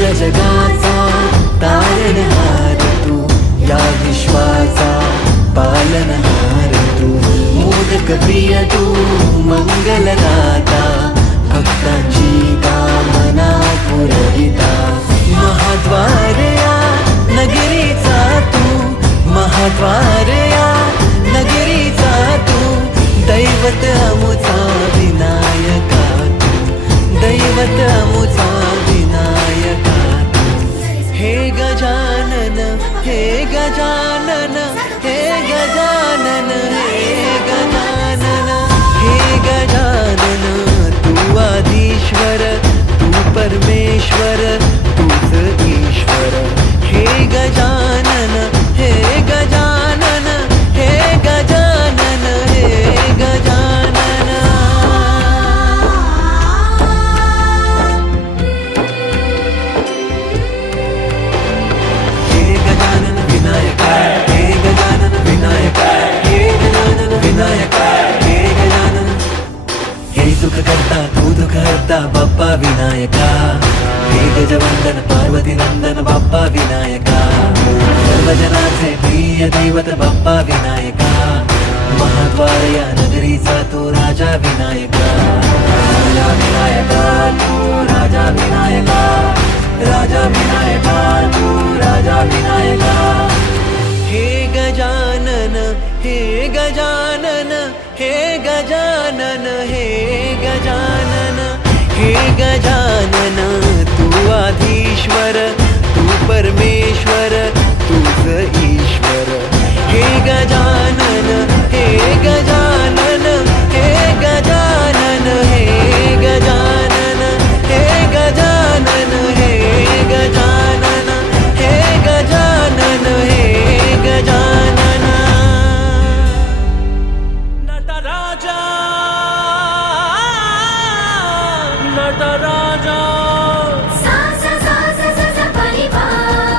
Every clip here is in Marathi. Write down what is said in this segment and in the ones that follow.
या जगाचा तारणहार तू, या विश्वाचा पालनहार तू, मोदक प्रिय तू, मंगलदाता, भक्तांची कामना पुरविता, महाद्वार या नगरीचा तू, महाद्वार या नगरीचा तू, दैवत अमुचा विनायका तू, दैवत अमुचा विनायका तू. हे गजानन, हे गजानन, हे गजानन, हे गजानन, हे गजानन, तू आदिश्वर, तू परमेश्वर, तूच ईश्वर. हे गजानन, हे गजानन, हे गजानन, हे गजानन. हे गजानन विनायका, हे गजानन विनायका, हे गजानन विनायका, हे गजानन. हे सुख करता तू दुःख हरता बाप्पा विनायका, हे गजवंदन पार्वती नंदन बाप्पा विनायका, सर्वजनाचे प्रिय दैवत बाप्पा विनायका, महाद्वार या नगरीचा तो राजा विनायका, राजा विनायका तू, राजा विनायका, राजा विनायका तू, राजा विनायका. हे गजानन, हे गजानन, हे गजानन, हे गजानन, हे गजानन, तू आधीश्वर, तू परमेश्वर, तूच ईश्वर. हे गजानन, हे गजानन, हे गजानन, हे गजानन, हे गजानन, हे गजानन, हे गजानन, हे गजानन. नटराजा नटराजा सा सा सा सा सा सा पनी पा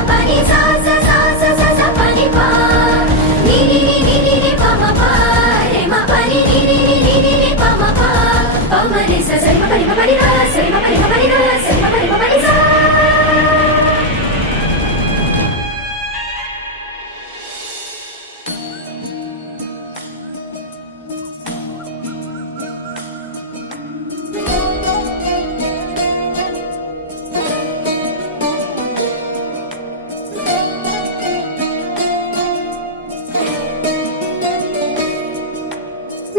पनी सा सा सा सा सा सा पनी पा नी नी नी नी नी पा मा पा रे मा पनी नी नी नी नी नी पा मा पा पा मा रे सा सा मा पनी रा सा मा पनी रा सा मा पनी सा.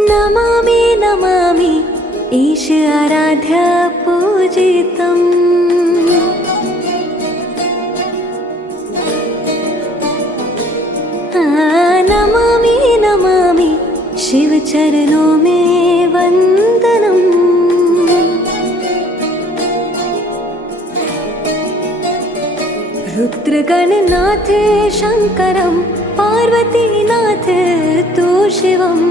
नमामि नमामि ईश आराध्य पूजितम्. नमामि नमामि शिव चरणों में वंदनम्. रुद्रगणनाथ शंकरं पार्वतीनाथ तू शिवम्.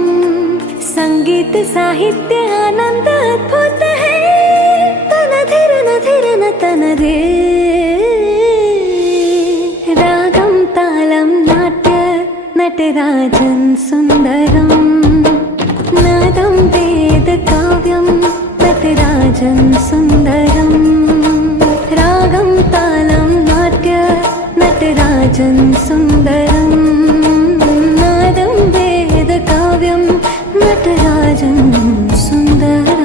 संगीत साहित्य आनंद अद्भुत है, तन धीर न धीर न तन धे. रागम तालम नाट्य नटराजन सुंदरम, नादम वेद काव्यम नटराजन सुंदरम. रागम तालम नाट्य नटराजन सुंदरम, नादम वेद काव्यम नटराजन सुंदरम.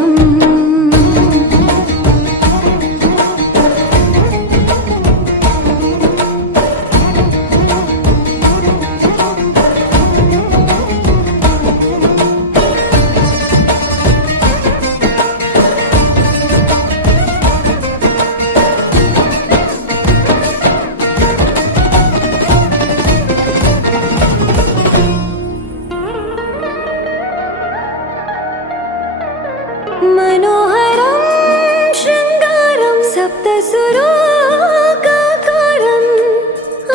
मनोहरं शृंगारं सप्तसुरोगाकारम्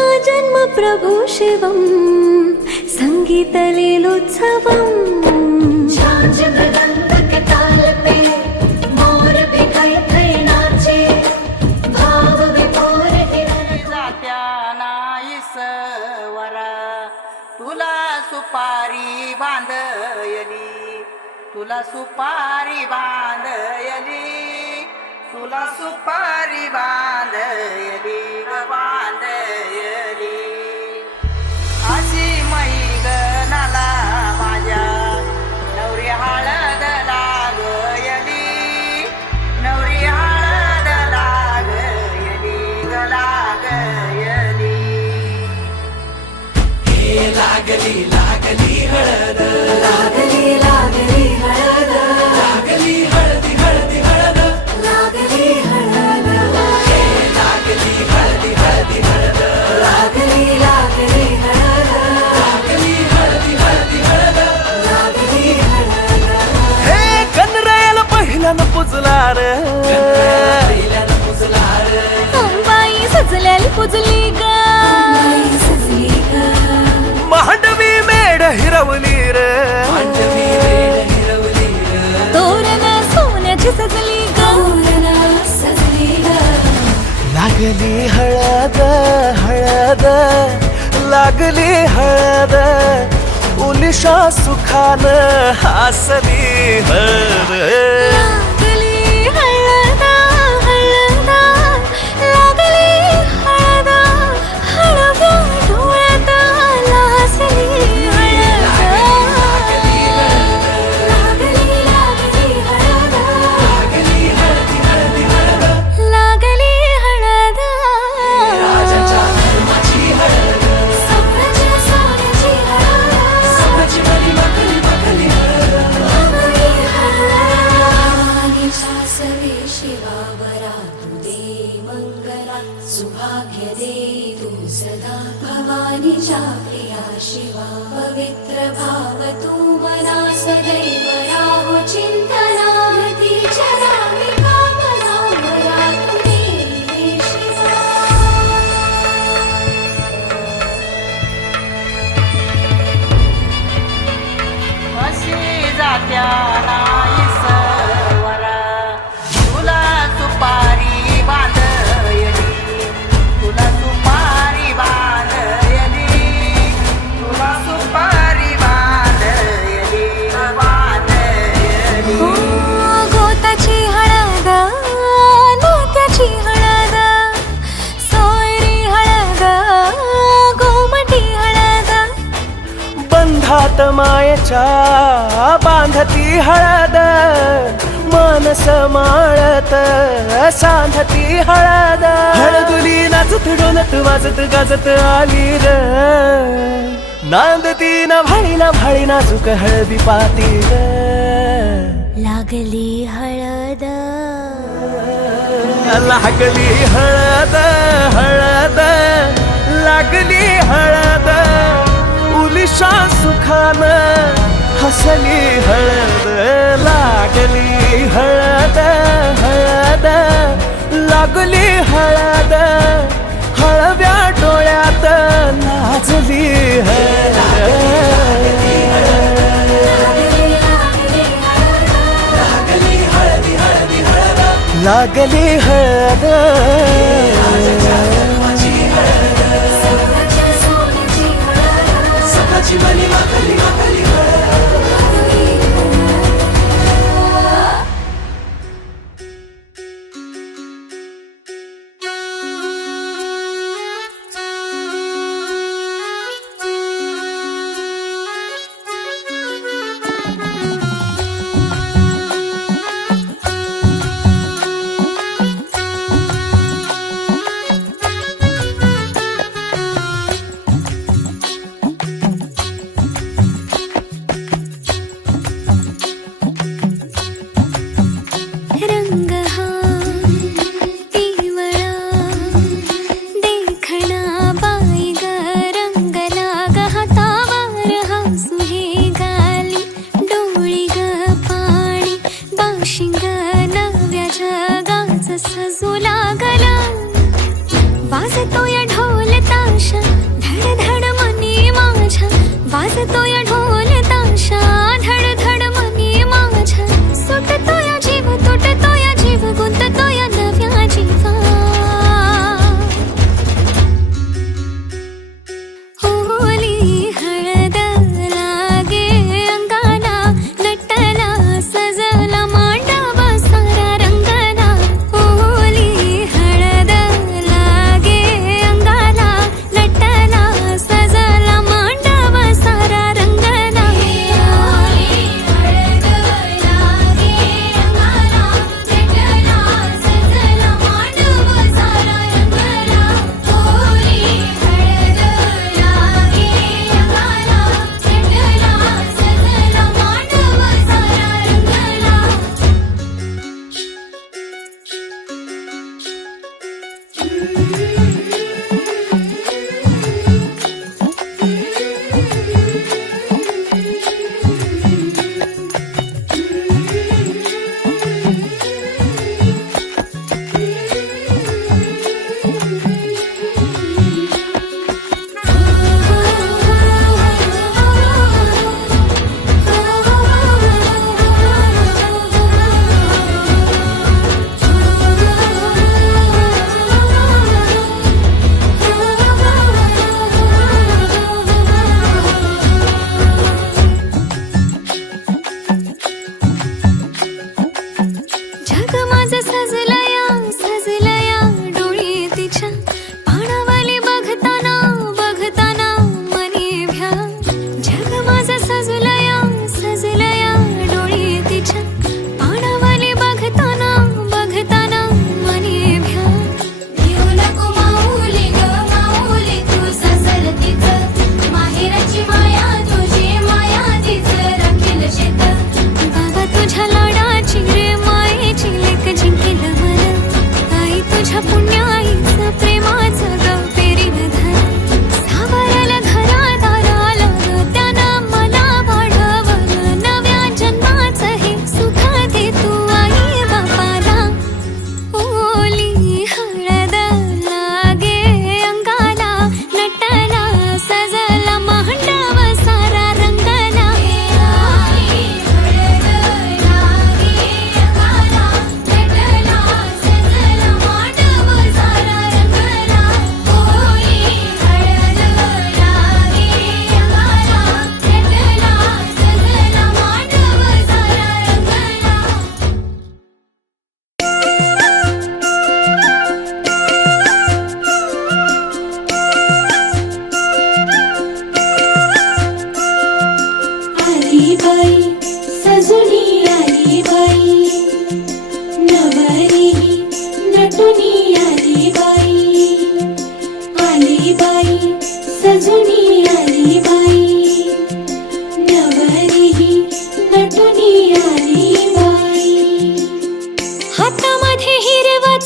आजन्म प्रभु शिवं संगीतलीलोत्सवम्. झांझ मृदंग के ताल पे मोर भी खै खै नाचे, भाव विभोर हिरण जात्या नाईसवरा, तुला सुपारी बांधयली, तुला सुपारी बांधयली, तुला सुपारी बांधयली. पहिल्यानं पुजला रे पहिल्यानं पुजला रे अंबाई सजल्याली पुजली ग मांडवी मेढ हिरवली रे मांडवी मेढ हिरवली रे तोरण सोन्याची सजली ग लागली हळद हळद लागली हळद उलिशा सुखान हसली हळद लागली हळद हळद लागली हळद हळव्या डोळ्यात लाजली हळद लागली हळद लागली हळद राजाच्या धर्माची हळद सोन्याची हळद सोन्याची मली मखली मखली हळद भवानीच्या सवे शिवावरा तू दे मंगला सुभाग्य दे तू सदा भवानीच्या प्रिया शिवा पवित्र भाव तू मना सदैव राहो चिंतना तीच्या नामी कामना वरा तू दे शिवा अशी जात्या नाही सवरा तुला सुपारी बांधयली तुला सुपारी बांधयली तुला सुपारी बांधयली बांधयली गोताची हळद नात्याची हळद सोयरी हळद गोमटी हळद बंधात मायेच्या बांधती हळद मन समाळत सांधती हळद हळदुली नाचत डोलत वाजत गाजत आली र नांदती ना भाळी नाजूक हळदी पाती र लागली हळद लागली हळद हळद लागली हळद उलिशा सुखान हसली हळद लागली हळद हळद लागली हळद हळव्या डोळ्यात लाजली हळद लागली हळद सकाळची मनी माखली माखली रंग हा पिवळा देखणा बाई ग रंगला ग हातावर हसू हे गाली डोळी ग पाणी बाशिंग नव्या जगाच सजू लागला वाजतोय ढोल ताशा धड धड मनी माझ्या वाजतोय ढोल ताशा धड धड मनी माझ्या सुटतोय जीव तुटतोय जीव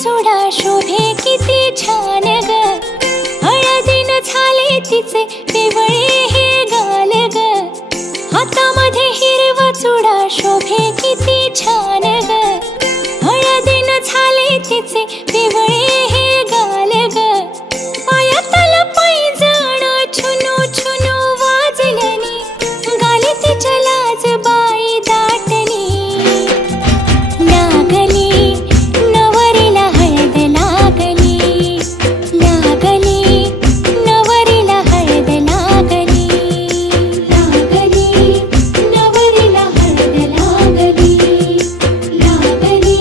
चुडा शोभे किती छान ग हळदीनं झाले तिचे पिवळे हे गाल ग हातामध्ये हिरवा चुडा शोभे किती छान ग हळदीनं झाले तिचे पिवळे हे गाल ग पायातलं पैंजण छुनू छुनू वाजल्याने गाली तिच्या लाज बाई दाटली लागली नवरीला हळद लागली लागली नवरीला हळद लागली लागली नवरीला हळद लागली लागली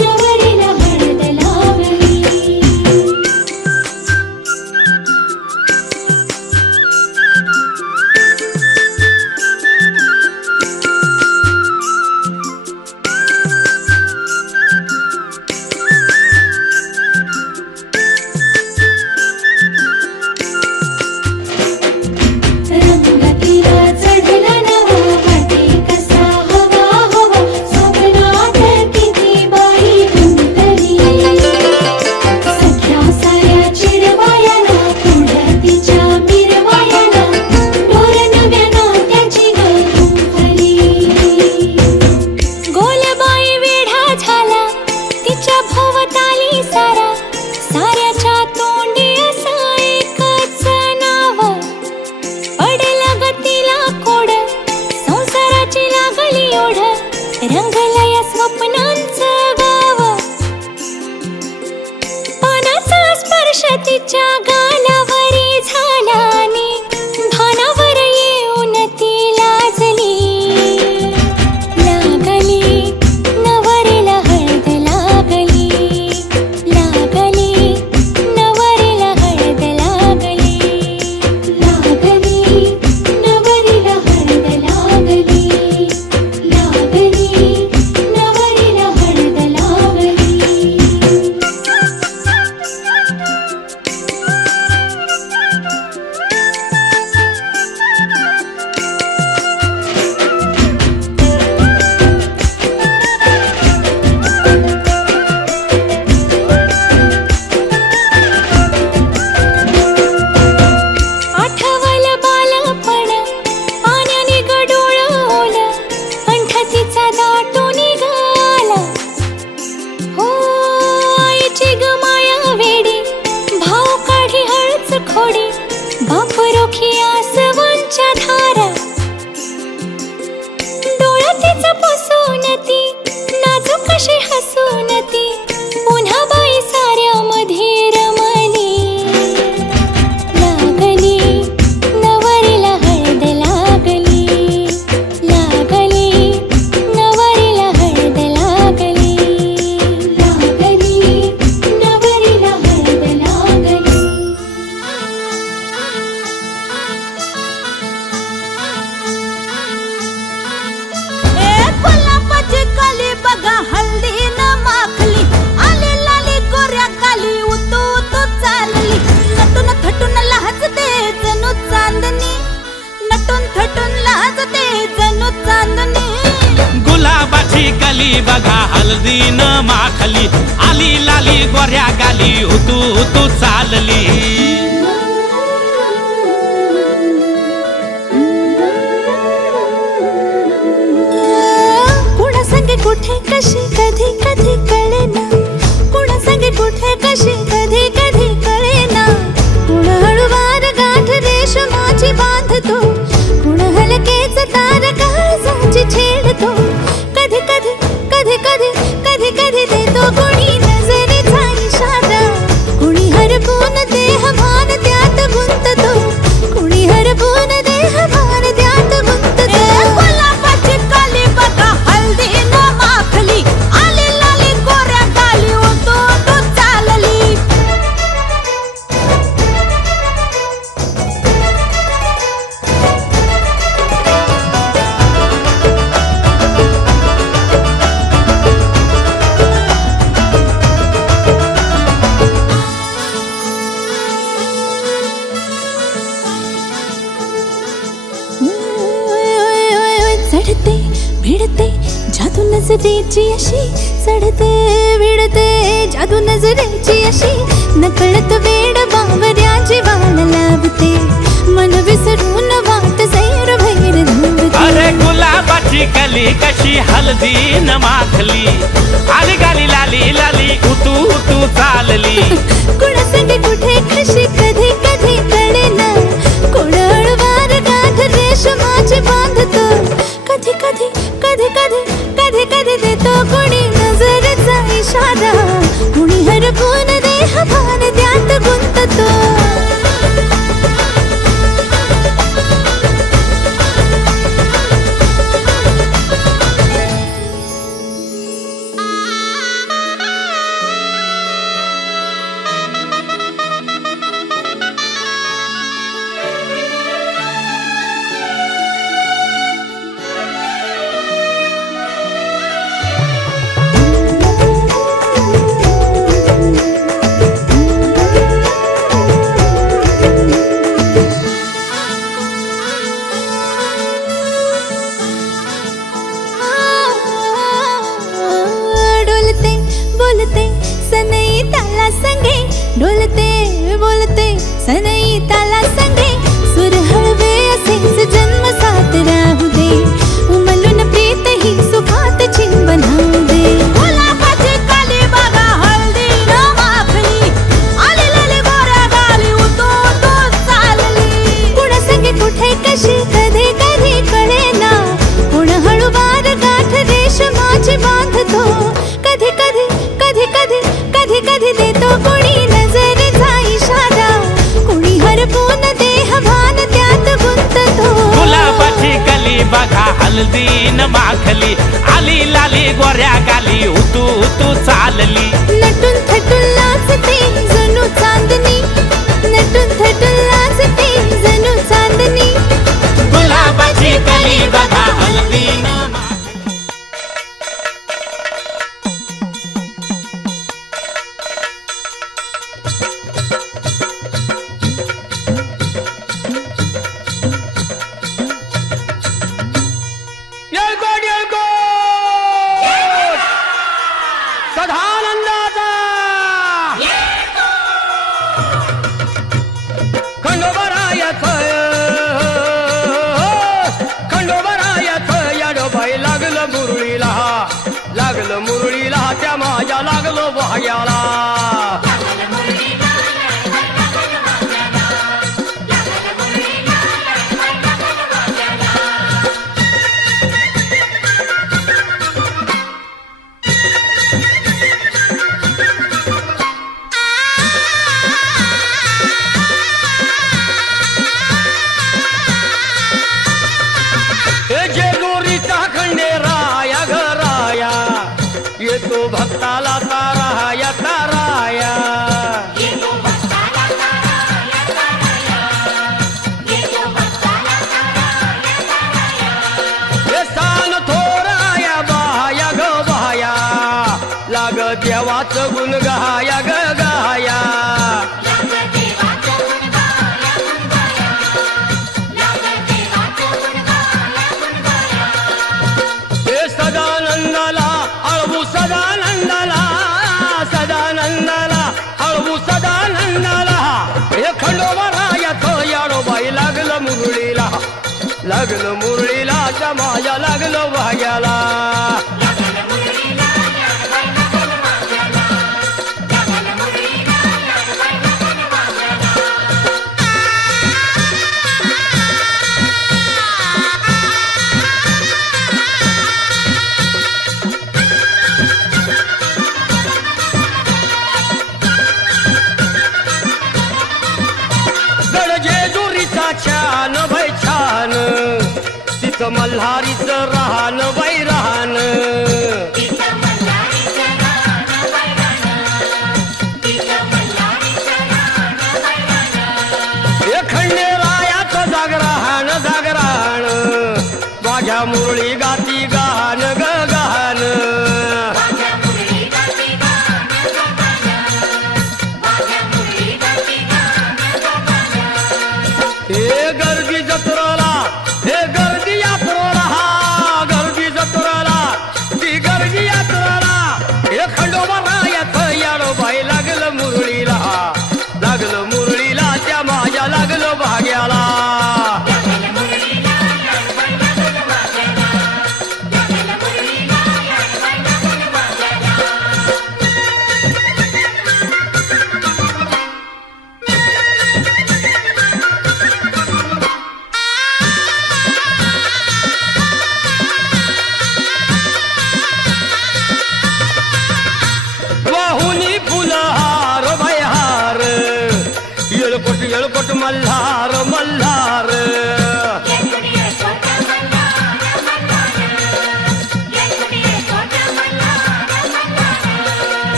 नवरीला हळद लागली रंगतीला चढला नवा वाटे कसा हवा हवा स्वप्नात किती बाई गुंतली सख्या साऱ्या चिडवायाला पुढं तिच्या मिरवायाला डोर नव्या नात्याची गुंफली गोलबाई वेढा झाला तिच्या भोवताली सारा साऱ्याच्या तोंडी असं एकच नाव पडलं ग तिला कोड संसाराची लागली ओढ रंगलं या स्वप्नांचं गाव पानाचा स्पर्श तिच्या गालावरी झाल्याने भानावर येऊन ती लाजली लागली नवरीला हळद लागली लागली नवरीला हळद लागली लागली नवरीला हळद लागली लागली नवरीला हळद लागली आठवलं बालपण पाण्याने गडोळवलं कंठ तिचा दाटून निघाला हो आईची ग माया वेडी भाव काढी हळच खोडी बाप रोखी आसवांच्या धारा डोळा तिचा पुसून ती नाजूक कशी हसून ती पुन्हा बाई साऱ्यामध्ये रमली लागली नवरीला हळद लागली लागली नवरीला हळद लागली लागली नवरीला हळद लागली गुलाबाची कली बघा हल्दीनं माखली आली लाली गोऱ्या गाली उतू उतू चालली नटून थटून लाजते जणू चांदणी नटून थटून लाजते जणू चांदणी गुलाबाची कली बघा हळदीनं माखली आली लाली गोऱ्या गाली उतू उतू चालली कुणा संगे कुठे कशी कधी कधी कळेना कुणा संगे कुठे कशी कधी कधी कळेना कुण हळूवार गाठ रेशमाची बांधतो कुण हलकेच तार काळजाची छेडतो कधी कधी कधी कधी कधी कधी देतो कुणी नजरेचा इशारा कुणी हरपून देह भान त्यात गुंततो कुणी हरपून देह भान त्यात गुंततो गुलाबाची कली बघा हल्दीनं माखली आली लाली गोऱ्या गाली उतू उतू चालली नजरेची अशी चढते विडते जादू नजरेची अशी नकळत वेड बावऱ्या जीवाला लावते मन विसरून वाट सैर भैर धावते अरे गुलाबाची कली कशी हलदी न माखली आली गाली लाली लाली उतू उतू चालली कुणासंगे कुठे कशी कधी कधी कळेना कोण हळवार गाठ रेशमाची बांधतो कधी कधी कधी कधी कधी कधी देतो कोणी नजरेचा इशारा कुणी हरपून देह भान त्यात गुंततो डोलते बोलते सनई ताला संगे डोलते बोलते सनई ताला संगे सुर हळवे असेच जन्म साथ राहू दे उमलून प्रीत ही सुखात चिंबन होऊ दे गुलाबाची कली बघा हळदी न माखली आली लाली गोऱ्या गाली उतू उतू चालली कुणासंगे कुठे कशी कधी कधी कळेना कोण हळूवार गाठ रेशमाची बांधतो कधी कधी कधी कधी कधी कधी देतो कोणी नजरेचा इशारा कोणी हरपून देह भान त्यात गुंततो गुलाबाची कली बघा हलदी न माखली आली लाली गोऱ्या गाली उतू उतू चालली नटून थटून लाजते जणू चांदणी नटून थटून लाजते जणू चांदणी गुलाबाची कली बघा हलदी न येळकोट येळकोट सदानंदाचा खंडोबरायाचं याडोबाई लागलं मुरळीला त्या माझ्या लागलो वाह्याला जेजुरीचा खंडेराया घराया येतो भक्ताला ताराया ताराया हे सान थोराया बाया ग बाया लाग देवाचं गुण गाया ग गाया सदानंदाला हळवू सदानंदाला सदानंदाला हळवू सदानंदाला हे खंडोबरायाचं याडोबाई लागलं मुरळीला जमाया लागलं वाग्याला छान भय छान तिथं मल्हारीचं राहन बाई राहन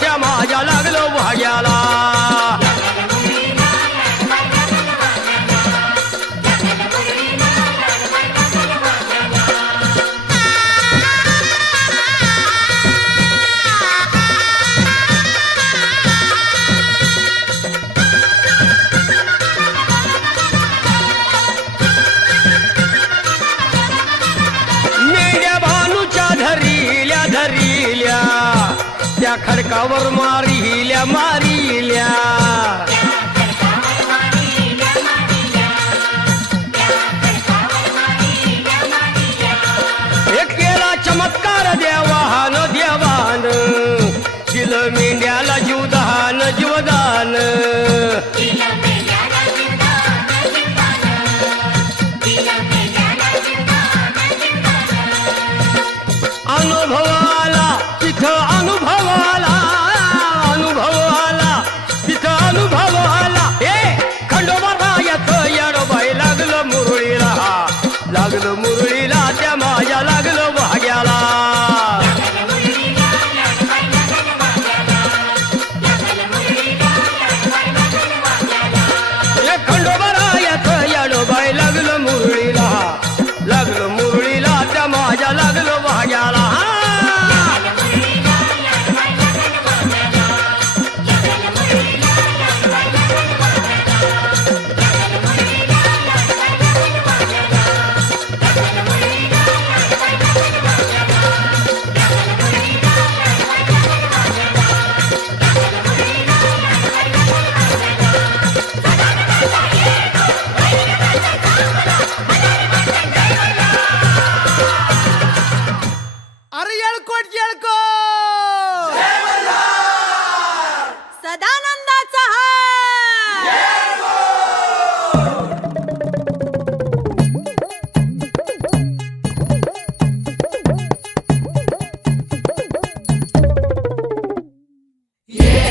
त्या माझ्या लागलो भाग्याला धरिल्या त्या खडकावर मारिल्या मारिल्या एक केला चमत्कार देवान देवान दिलं मेंढ्याला जीवदान जीवदान अनुभवाला तिथं अनुभवाला अनुभवाला तिथं अनुभवाला हे खंडोबा येतं येडोबाई लागलं मुरळीला त्या माझ्या लागलं भाग्याला हे खंडोबा येतं येडोबाई लागलं मुरळीला त्या माझ्या लागलं भाग्याला सदानंदाचा हार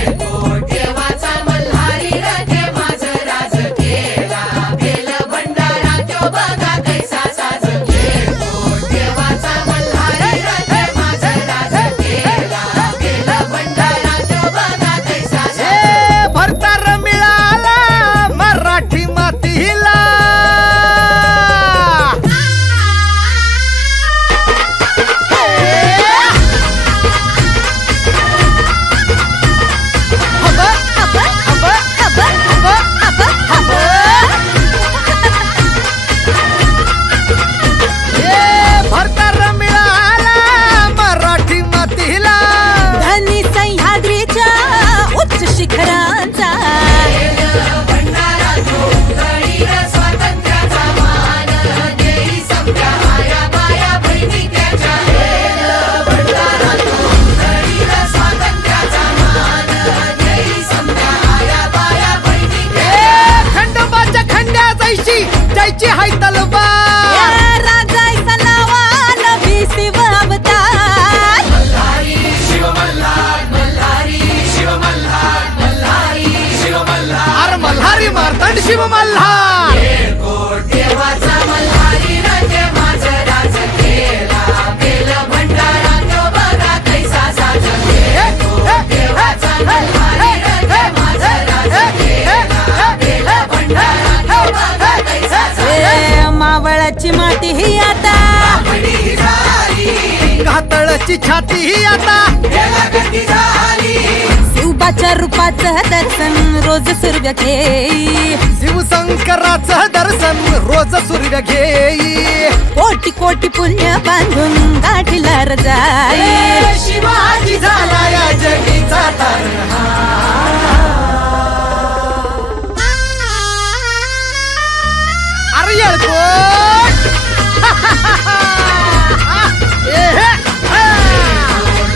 देवाचा मल्हारी रथे माझं राज केला बेल भंडारा तो बघा कैसा साज देवाचा मल्हारी रथे माझं राज केला बेल भंडारा तो बघा कैसा साज भरतार मिळाला मराठी मातीला भरतार मिळाला मराठी मातीला धनी सह्याद्रीच्या उच्च शिखरांचा भंडारा तो गडीर स्वातंत्र्याचा मान देई समजा आया बाया बहिणी त्याच्या भंडारा तो गडीर स्वातंत्र्याचा मान देई समजा आया बाया बहिणी खंडोबाच्या खंड्या जायची हाय तलवार राजायचा नावानं भिसीव अवतार मल्हारी शिव मल्हार मल्हारी शिव मल्हार मल्हारी शिव मल्हार अरे मल्हारी मारतांड शिव मल्हार देवाचा मल्हारी रथे माझं राज केला बेल भंडारा तो बघा कैसा साज देवाचा मल्हारी रथे माझं राज केला बेल भंडारा तो बघा कैसा साज मावळाची माती ही आता बडी झाली कातळची छाती ही आता बेला गती झाली शिवबाच्या रूपाचं दर्शन रोज सूर्य घेई शिवशंकराचं दर्शन रोज सूर्य घेई कोटी कोटी पुण्य बांधून गाठीला जाई शिवाजी झाला या जगीचा अरे येळकोट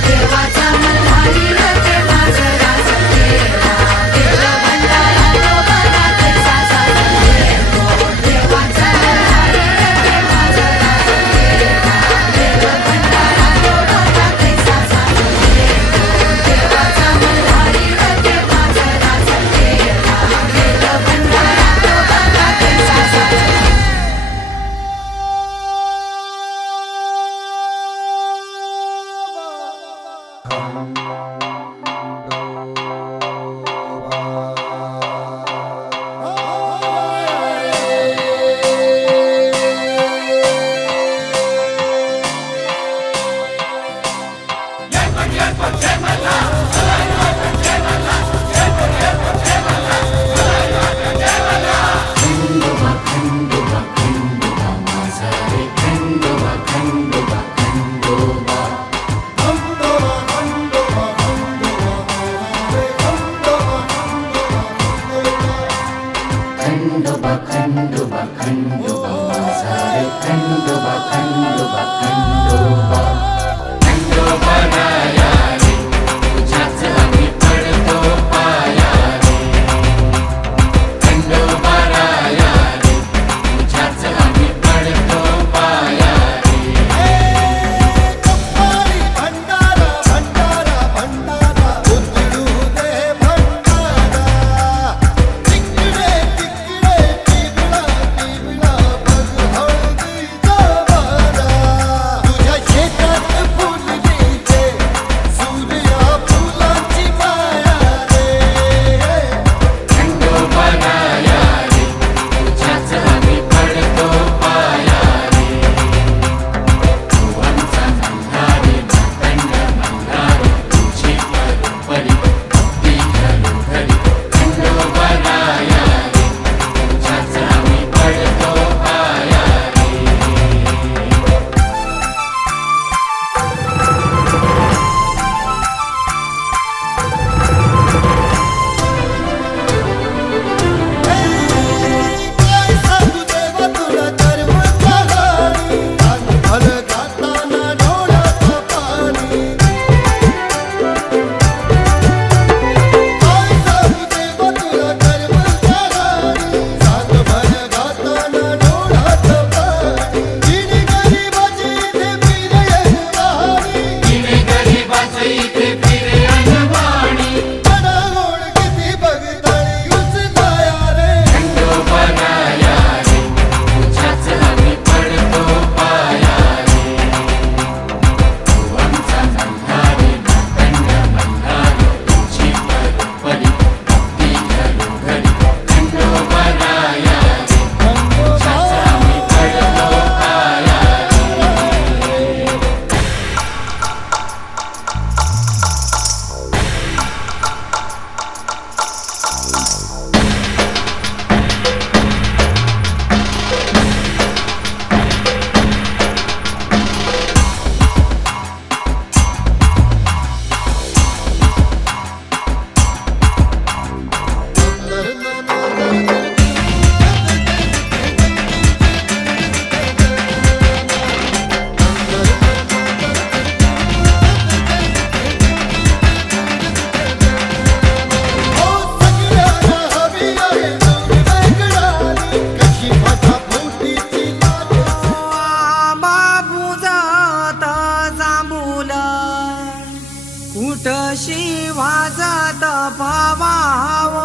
देवाचा मल्हारी रथे माझं राज केला बेल भंडारा तो बघा कैसा साज देवाचा मल्हारी रथे माझं राज केला बेल भंडारा तो बघा कैसा साज वाजत भावाव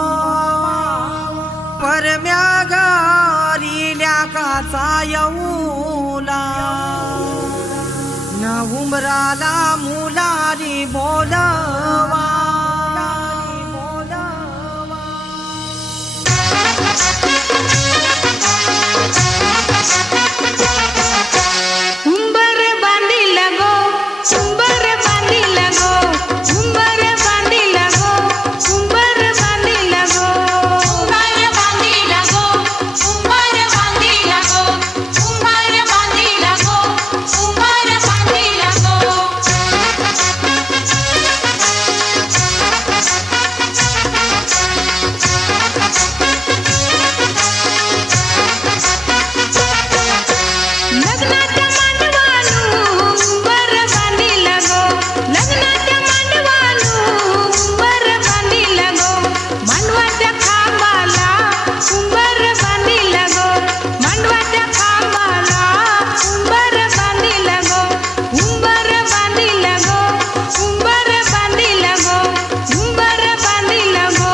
परम्या घरील्या काचा येऊला न उमराला मुलारी बोलवा उंबर बांधिला गो उंबर बांधिला गो उंबर बांधिला गो उंबर बांधिला गो उंबर बांधिला गो उंबर बांधिला गो उंबर बांधिला गो उंबर बांधिला गो लग्नाच्या मांडवालू उंबर बांधिला गो लग्नाच्या मांडवालू उंबर बांधिला गो मांडवाच्या खांबाला उंबर बांधिला गो मांडवाच्या खांबाला उंबर बांधिला गो उंबर बांधिला गो उंबर बांधिला गो उंबर बांधिला गो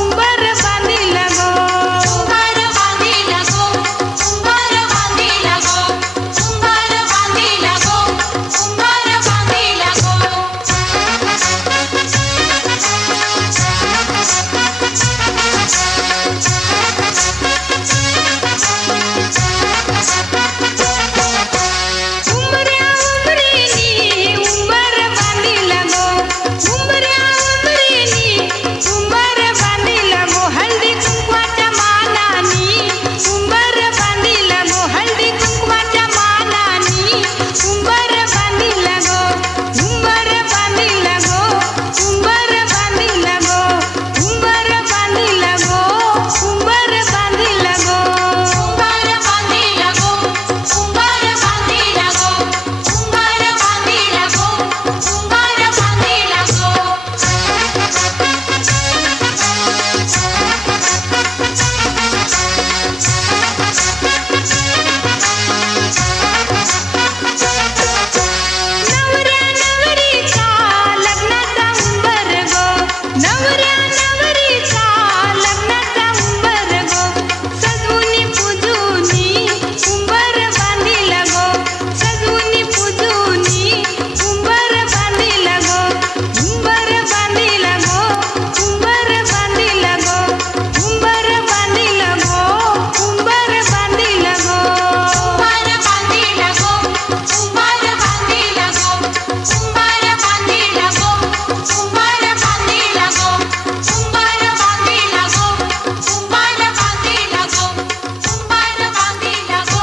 उंबर बांधिला गो उंबर बांधिला गो उंबर बांधिला गो उंबर बांधिला गो उंबर बांधिला उंबऱ्या उंबरीनी उंबर बांधिला गो उंबऱ्या उंबरीनी उंबर बांधिला गो हळदी कुंकवाच्या मानानी उंबर बांधिला गो हळदी कुंकवाच्या मानानी उंबर बांधिला गो उंबर बांधिला गो उंबर बांधिला गो उंबर बांधिला गो उंबर बांधिला गो उंबर बांधिला गो उंबर बांधिला गो उंबर बांधिला गो उंबर बांधिला नवऱ्या नवरीचा लग्नाचा उंबर गो नवऱ्या नवरीचा लग्नाचा उंबर गो सजवुनी पूजुनी उंबर बांधिला गो सजवुनी पूजुनी उंबर बांधिला गो उंबर बांधिला गो उंबर बांधिला गो उंबर बांधिला गो उंबर बांधिला गो उंबर बांधिला गो उंबर बांधिला गो उंबर बांधिला गो उंबर बांधिला गो उंबर बांधिला गो उंबर बांधिला गो उंबर बांधिला गो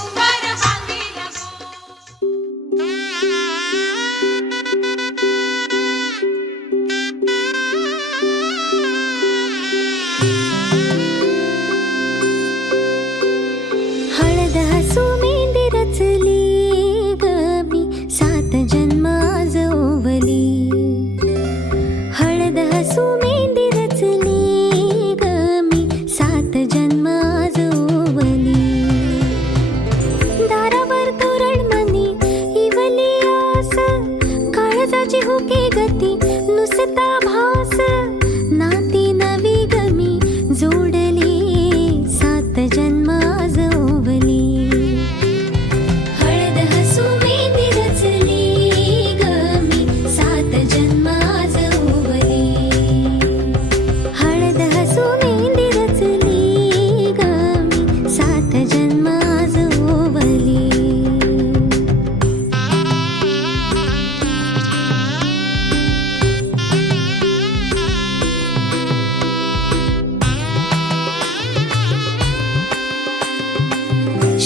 उंबर बांधिला गो हळद हसू मेंदी रचली ग मी 7 जन्म आज ओवली हळद हसू मेंदी रचली ग मी 7 जन्म आज ओवली दारावर तोरणमणी इवली आस काळजाची हुके गती नुसता भास नाती नवी गमी जोडली 7 जन्म आज ओवली हळद हसू मेंदी रचली ग मी 7 जन्म आज ओवली हळद हसू मेंदी रचली ग मी 7 जन्म आज ओवली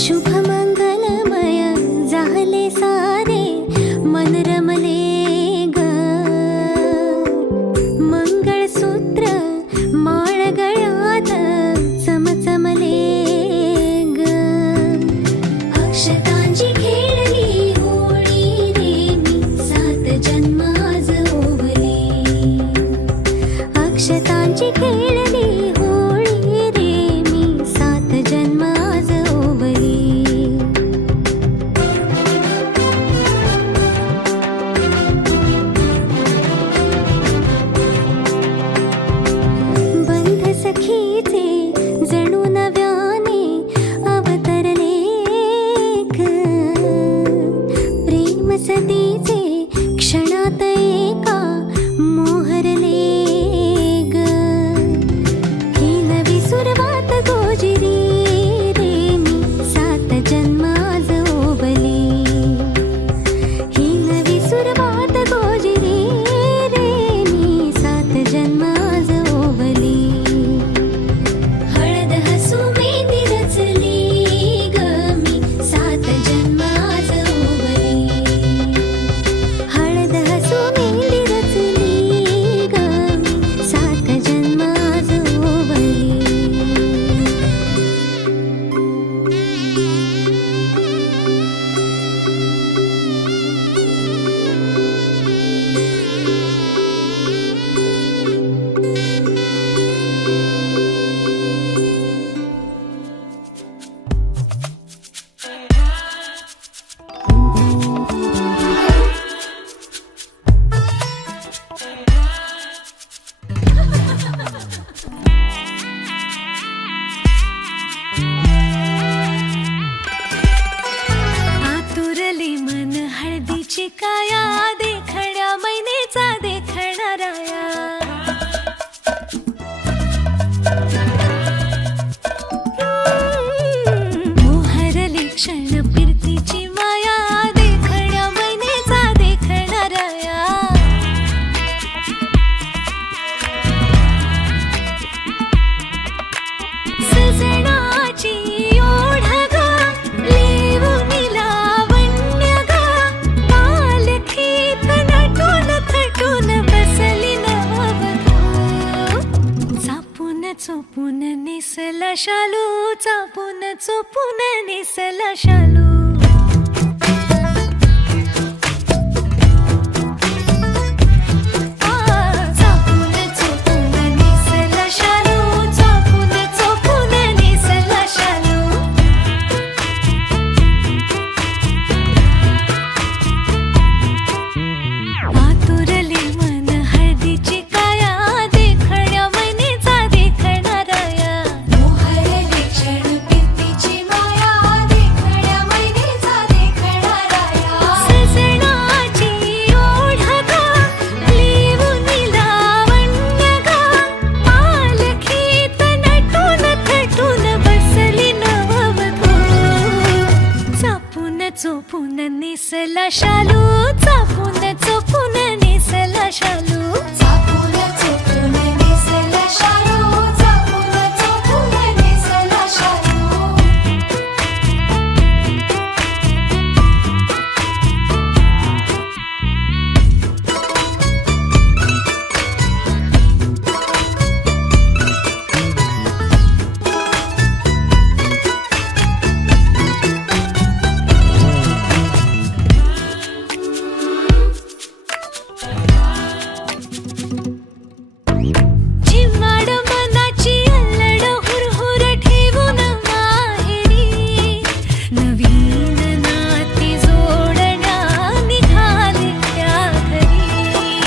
शुभ मंगलमय झाले सारे मन रमले ग मंगळसूत्र माळ गळ्यात चमचमले ग अक्षतांची खेळली होळी रे मी 7 जन्म आज ओवली अक्षतांची खेळली होळी रे मी 7 जन्म आज ओवली शालू चापून चोपून नेसला शालू चापून चोपून नेसला शालू चापून चोपून नेसला शालू आतुरली मन हळदीची काया देखण्या मैनेचा देखणाराया मोहरली क्षण पित्तीची माया देखण्या मैनेचा देखणाराया सजनाची ओढ गा लिहून लावण्य गा पालखीत नटून थटून बसली नववधू चापून चोपून नेसला शालू चापून चोपून नेसला शालू चापून चोपून नेसला शालू चापून चोपून नेसला शालू चिमाड मनाची अल्लड हुरहुर ठेवून माहेरी नवीन नाती जोडण्या निघाले त्या घरी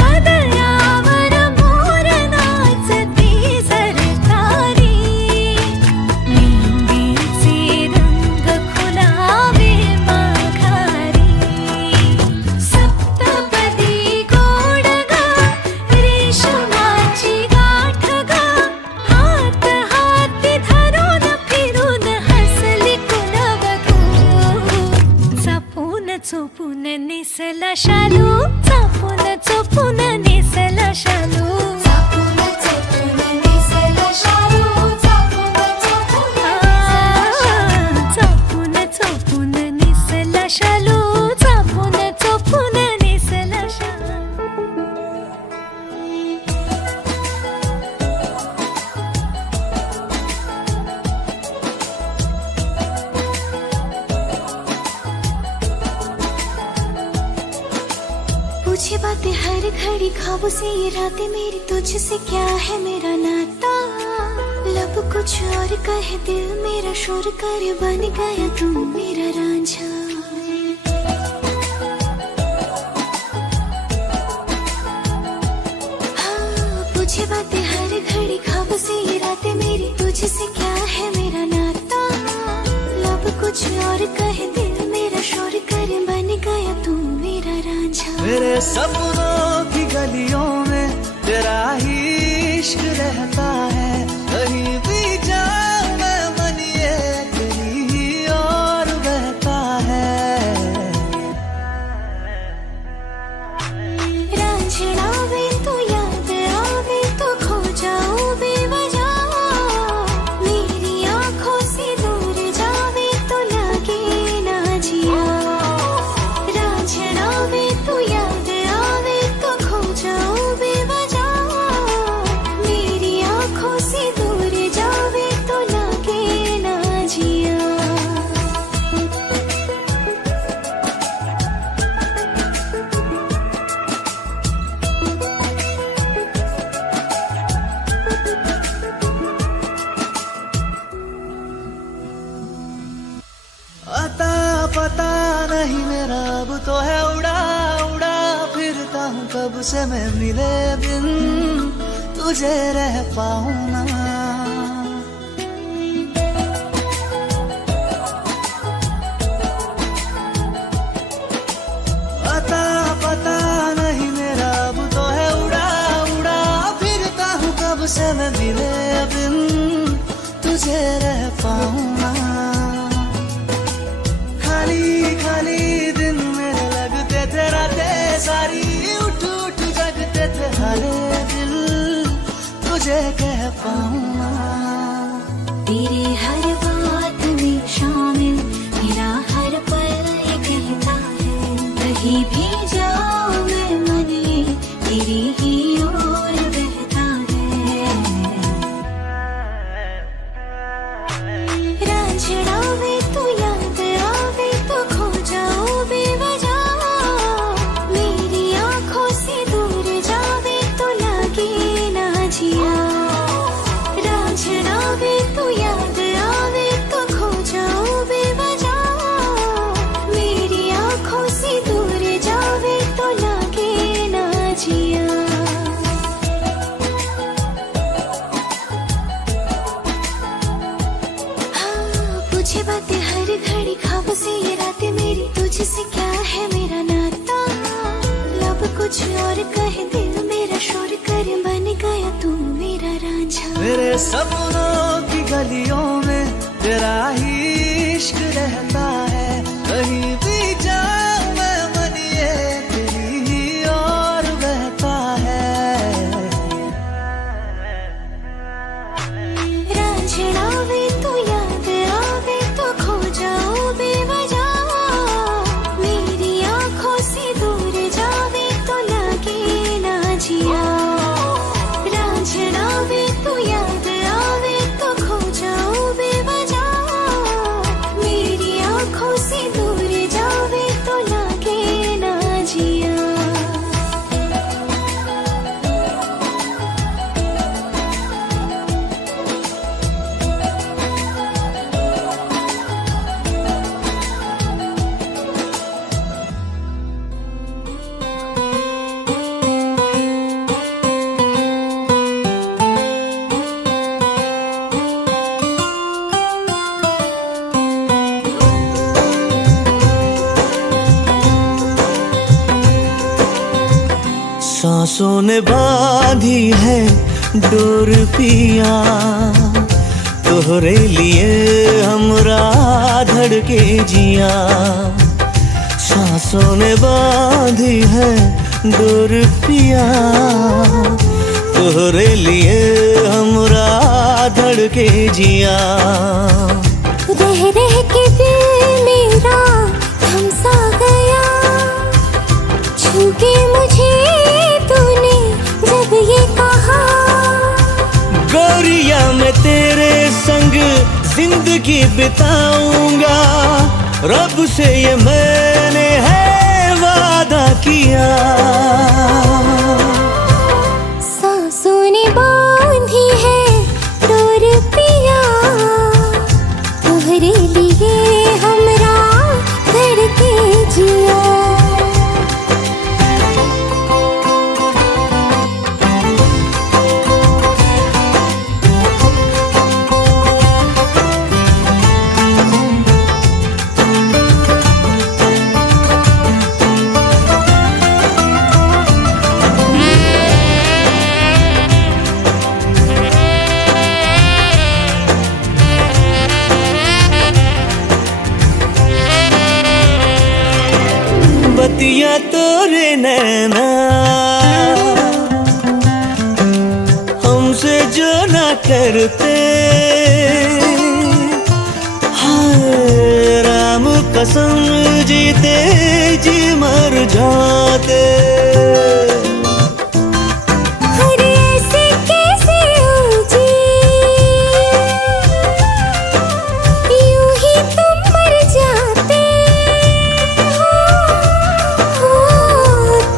पदरावर मोर नाचती सरकारी मेहंदीचे रंग खुलावे माघारी सप्तपदी गोड गा रेशमाची गाठ गा हात हाती धरून फिरून हसली कुलवधू चापून चोपून नेसला शालू चापून चोपून नेसला शालू चापून चोपून नेसला शालू चापून चोपून चापून चोपून नेसला शालू चापून चोपून नेसला शालू पूछे बातें हर घड़ी ख्वाबों से ये रातें मेरी तुझसे क्या है मेरा नाता लब कुछ और कहे दिल मेरा शोर करे बन गया तुम मेरा रांझा हाँ, पूछे बातें हर घड़ी ख्वाबों से ये रातें मेरी तुझसे क्या है मेरा नाता लब कुछ और कहे दिल मेरा शोर करे बन गया तू मेरा रांझा मेरे सपनों की गलियों में तेरा ही इश्क रहता है कहीं भी जाऊं मैं मन ये तेरी ही और बहता है रांझणा वे तो याद आवे तो खो जाऊं बेवजह मेरी आंखों से दूर जावे तो लगे ना जिया रांझणा वे तो याद आवे तो खो जाऊं बेवजह मेरी आंखों से दूर जावे तो लगे ना जिया अता पता नहीं मेरा अब तो है उड़ा उड़ा फिरता हूँ कब से मैं मिले बिन तुझे रह पाऊँ ना अता पता नहीं मेरा अब तो है उड़ा उड़ा फिरता हूँ कब से मैं मिले बिन तुझे रह पाऊँ ना खाली खाली दिन मेरे लगते थे रातें सारी उठ उठ जगते थे हरे दिल तुझे कह पाऊँ ना तेरी हर बात में शामिल मेरा हर पल ये कहता है कहीं भी जाओ मैं मन ये तेरी ही ओर बहता है मेरे सपनों की गलियों में तेरा ही इश्क रहता है, कहीं भी जाऊं मैं मन ये तेरी ही और बहता है। रांझणा वे तो याद आवे तो खो जाओ बेवजह, मेरी आंखों से दूर जावे तो लगे ना जिया। रांझणा वे तो याद आवे तो खो जाओ बेवजह, मेरी आंखों से दूर जावे तो लगे ना जिया। सांसों ने बांधी है डोर पिया, तोहरे लिए हमरा धड़के जिया। सांसों ने बांधी है डोर पिया, तोहरे लिए हमरा धड़के जिया। रह रह के दिल मेरा थम सा गया, छू के मुझे तूने जब ये कहा। गोरिया मैं तेरे संग जिंदगी बिताऊंगा, रब से ये मैंने है वादा किया। सांसों ने बांधी है डोर पिया, तोहरे लिए हमरा धड़के जिया। बतिया तोरे नैना हमसे जो ना करते, हाय राम कसम जीते जी मर जाते। अरे ऐसे कैसे हो जी, यूं ही तुम मर जाते हो।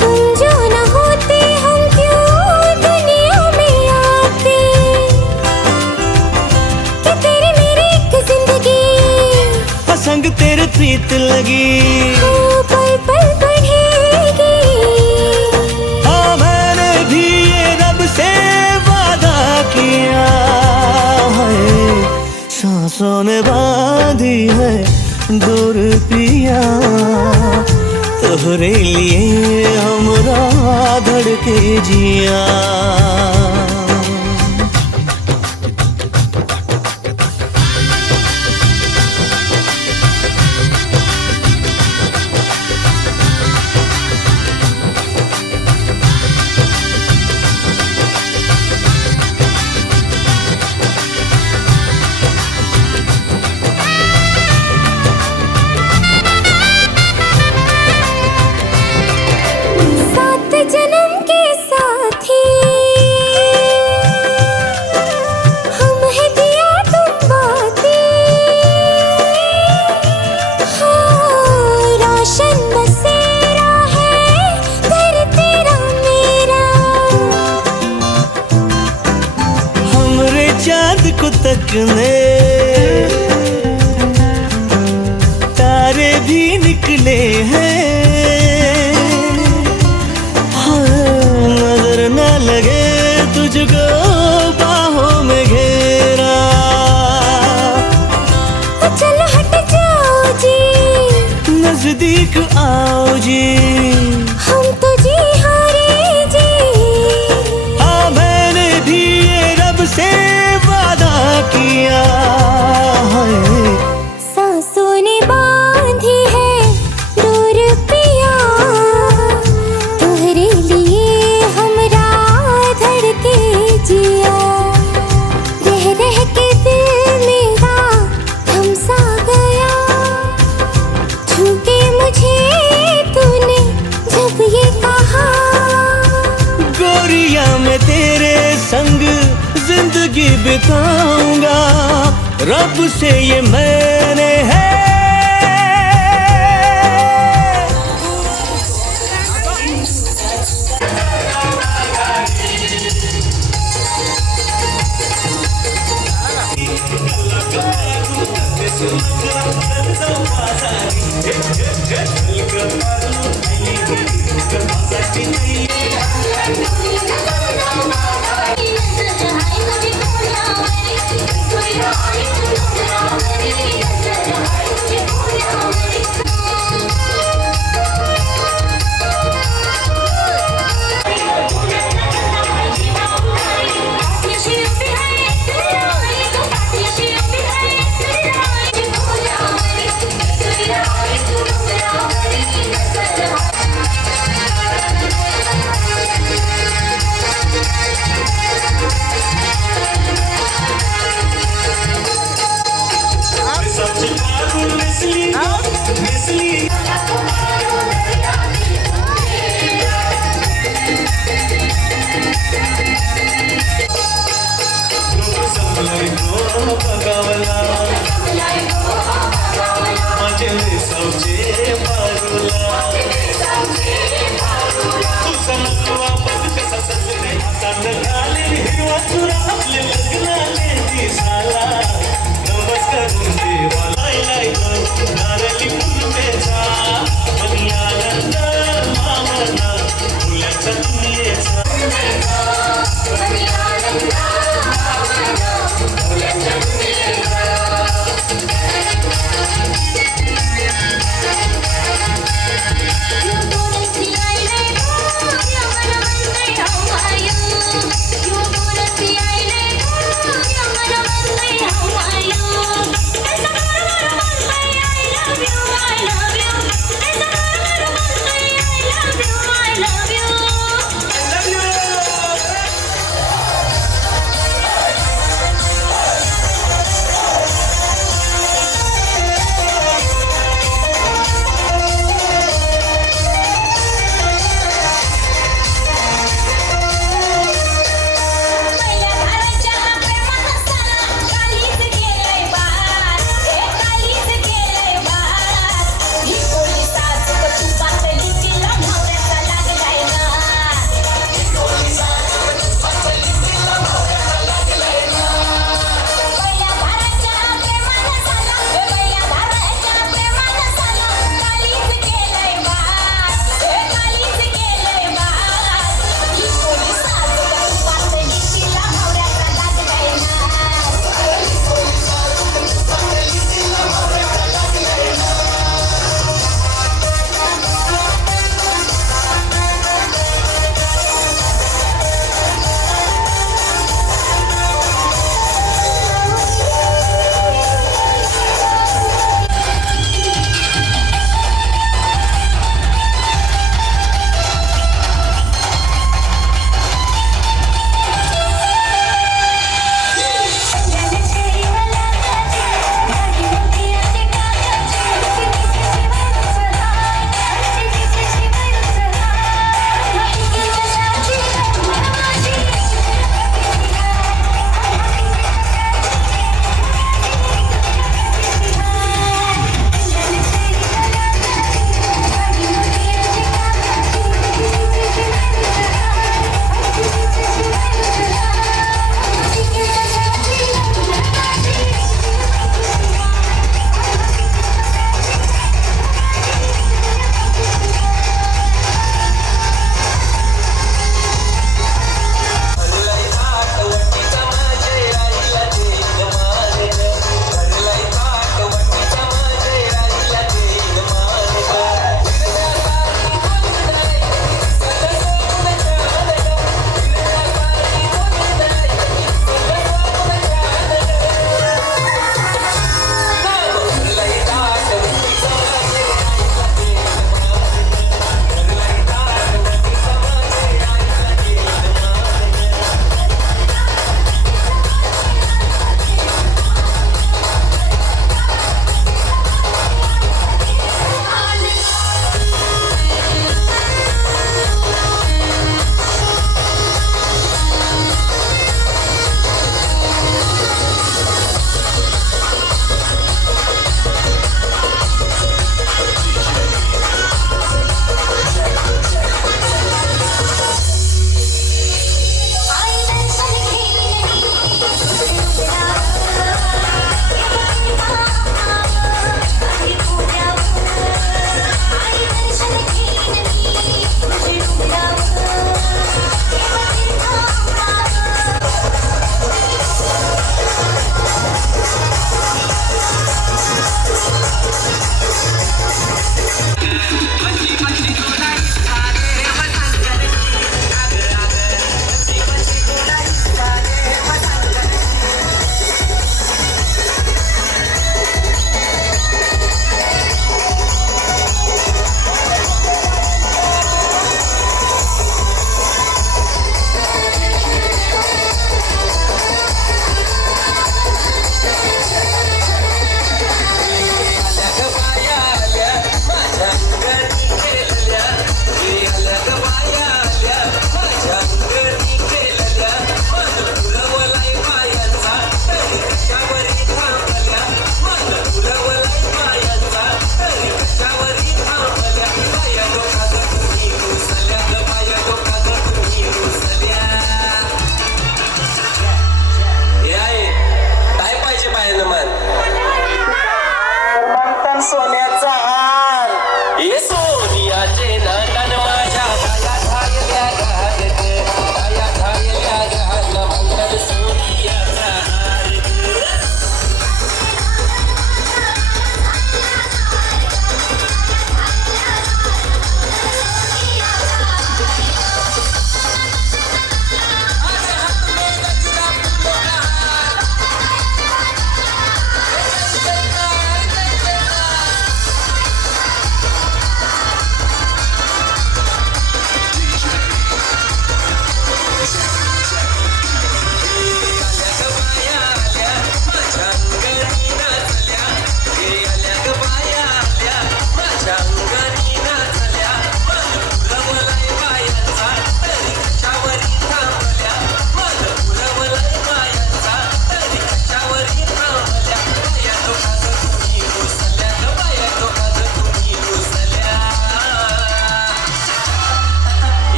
तुम जो न होते हम क्यों दुनिया में आते, कि तेरे मेरे एक जिंदगी संग तेरे प्रीत लगी, पल पल बढ़ेगी। हाँ मैंने भी ये रब से वादा किया है। सांसों ने बांधी है डोर पिया, तोहरे लिए हमरा धड़के जिया। सात जन्म के साथी हम हैं, दिया तुम बातें। हाँ रोशन बसेरा है घर तेरा मेरा। हमरे चाँद को तकने तारे भी निकले हैं, नजर न लगे तुझको बाहों में घेरा। चलो हट जाओ जी, नजदीक आओ जी, हम तो जी हारे जी। हाँ मैंने भी ये रब से संग जिंदगी बिताऊंगा, रब से ये मैंने है।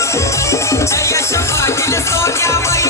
जयश पाटील सोन्याबाई